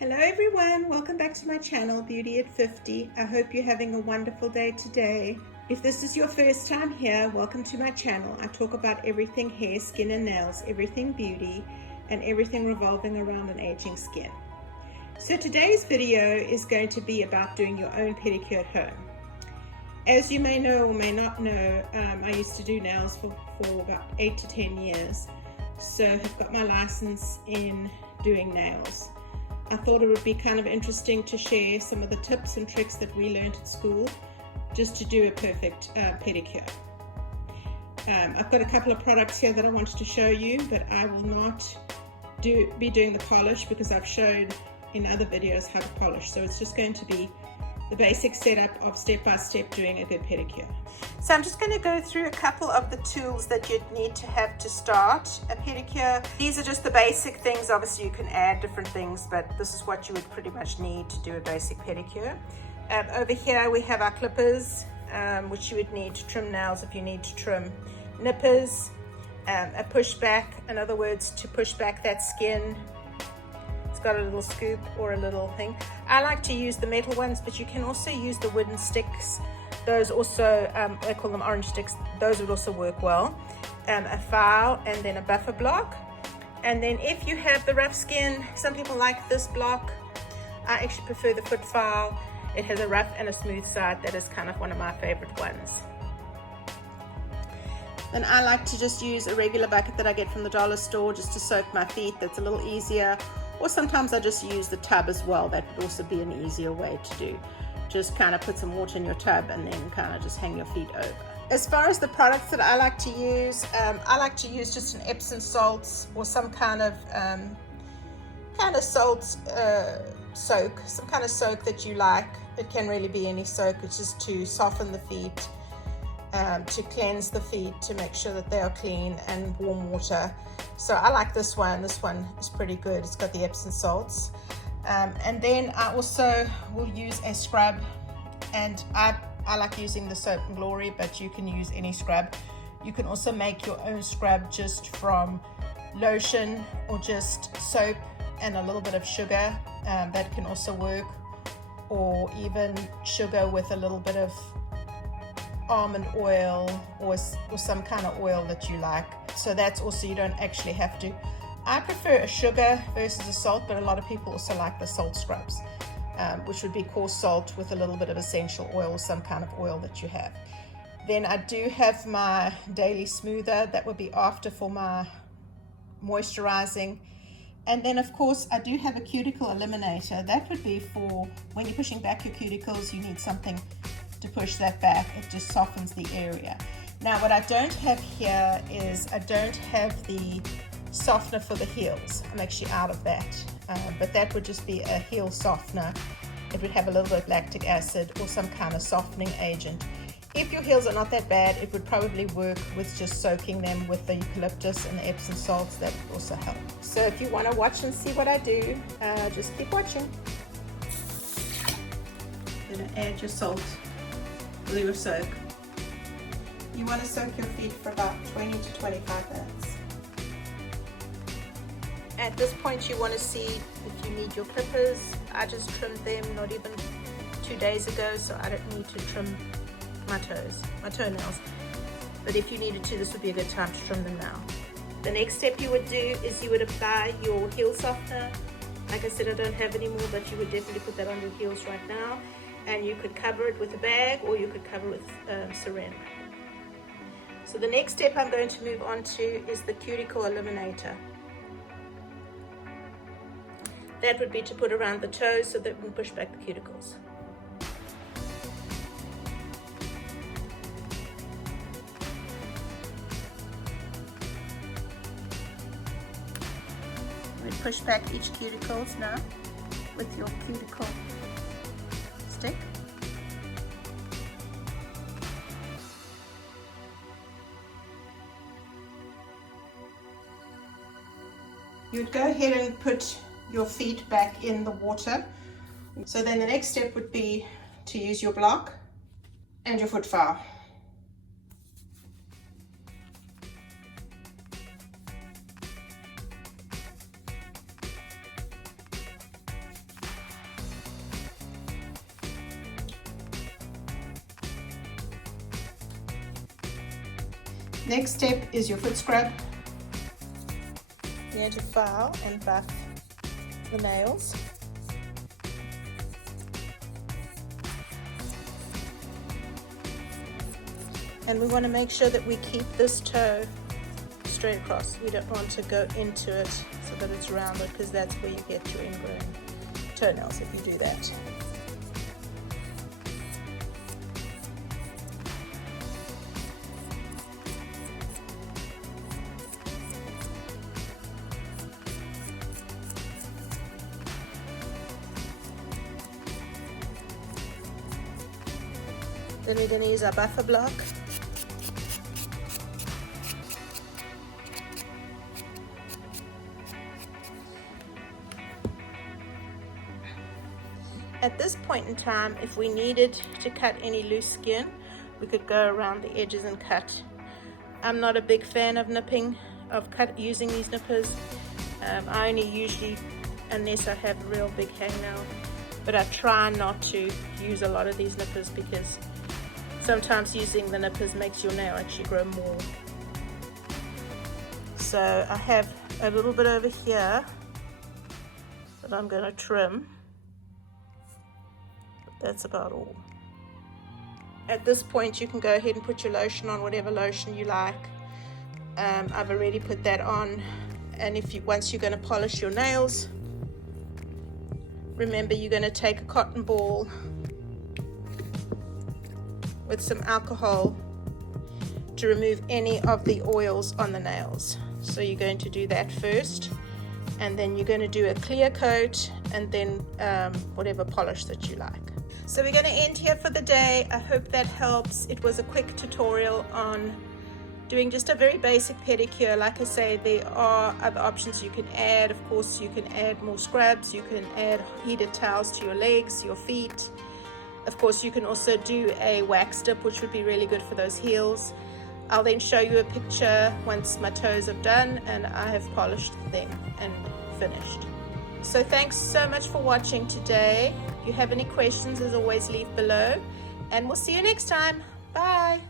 Hello everyone, welcome back to my channel, Beauty at 50. I hope you're having a wonderful day today. If this is your first time here, welcome to my channel. I talk about everything hair, skin and nails, everything beauty, and everything revolving around an aging skin. So today's video is going to be about doing your own pedicure at home. As you may know or may not know, I used to do nails for about 8 to 10 years. So I've got my license in doing nails. I thought it would be kind of interesting to share some of the tips and tricks that we learned at school just to do a perfect pedicure. I've got a couple of products here that I wanted to show you, but I will not be doing the polish because I've shown in other videos how to polish. So it's just going to be the basic setup of step-by-step doing a good pedicure. So I'm just going to go through a couple of the tools that you'd need to have to start a pedicure. These are just the basic things. Obviously you can add different things, but this is what you would pretty much need to do a basic pedicure. Over here we have our clippers, which you would need to trim nails if you need to trim nippers, a pushback, in other words, to push back that skin. Got a little scoop or a little thing. I like to use the metal ones, but you can also use the wooden sticks. Those also, I call them orange sticks. Those would also work well. A file and then a buffer block. And then if you have the rough skin, some people like this block. I actually prefer the foot file. It has a rough and a smooth side. That is kind of one of my favorite ones. Then I like to just use a regular bucket that I get from the dollar store just to soak my feet. That's a little easier. Or sometimes I just use the tub as well. That would also be an easier way to do. Just kind of put some water in your tub and then kind of just hang your feet over. As far as the products that I like to use just an Epson salts or some kind of salt soak, some kind of soak that you like. It can really be any soak. It's just to soften the feet, to cleanse the feet, to make sure that they are clean, and warm water. So I like this one. This one is pretty good. It's got the Epsom salts. And then I also will use a scrub, and I like using the Soap and Glory, but you can use any scrub. You can also make your own scrub just from lotion or just soap and a little bit of sugar. That can also work, or even sugar with a little bit of almond oil or some kind of oil that you like. So that's also, you don't actually have to. I prefer a sugar versus a salt, but a lot of people also like the salt scrubs, which would be coarse salt with a little bit of essential oil or some kind of oil that you have. Then I do have my daily smoother. That would be after for my moisturizing. And then of course I do have a cuticle eliminator. That would be for when you're pushing back your cuticles, you need something to push that back. It just softens the area. Now what I don't have here is I don't have the softener for the heels. I'm actually out of that, but that would just be a heel softener. It would have a little bit of lactic acid or some kind of softening agent. If your heels are not that bad, it would probably work with just soaking them with the eucalyptus and the Epsom salts. That would also help. So if you want to watch and see what I do, just keep watching. Then add your salt with your soak. You want to soak your feet for about 20 to 25 minutes. At this point you want to see if you need your clippers. I just trimmed them not even 2 days ago, so I don't need to trim my toenails. But if you needed to, this would be a good time to trim them now. The next step you would do is you would apply your heel softener. Like I said, I don't have any more, but you would definitely put that on your heels right now. And you could cover it with a bag, or you could cover it with saran wrap. So the next step I'm going to move on to is the cuticle eliminator. That would be to put around the toes so that we can push back the cuticles. We push back each cuticles now with your cuticle stick. You'd go ahead and put your feet back in the water. So then the next step would be to use your block and your foot file. Next step is your foot scrub. You're going to file and buff the nails. And we want to make sure that we keep this toe straight across. We don't want to go into it so that it's rounded, because that's where you get your ingrown toenails if you do that. Then we're going to use our buffer block. At this point in time, if we needed to cut any loose skin, we could go around the edges and cut. I'm not a big fan of nipping, using these nippers. I only usually, unless I have a real big hangnail, but I try not to use a lot of these nippers, because sometimes using the nippers makes your nail actually grow more. So I have a little bit over here that I'm going to trim. That's about all. At this point you can go ahead and put your lotion on, whatever lotion you like. I've already put that on, and once you're going to polish your nails, remember you're going to take a cotton ball with some alcohol to remove any of the oils on the nails. So you're going to do that first, and then you're going to do a clear coat, and then whatever polish that you like. So we're going to end here for the day. I hope that helps. It was a quick tutorial on doing just a very basic pedicure. Like I say, there are other options you can add. Of course, you can add more scrubs, you can add heated towels to your legs, your feet. Of course, you can also do a wax dip, which would be really good for those heels. I'll then show you a picture once my toes are done and I have polished them and finished. So thanks so much for watching today. If you have any questions, as always, leave below, and we'll see you next time. Bye.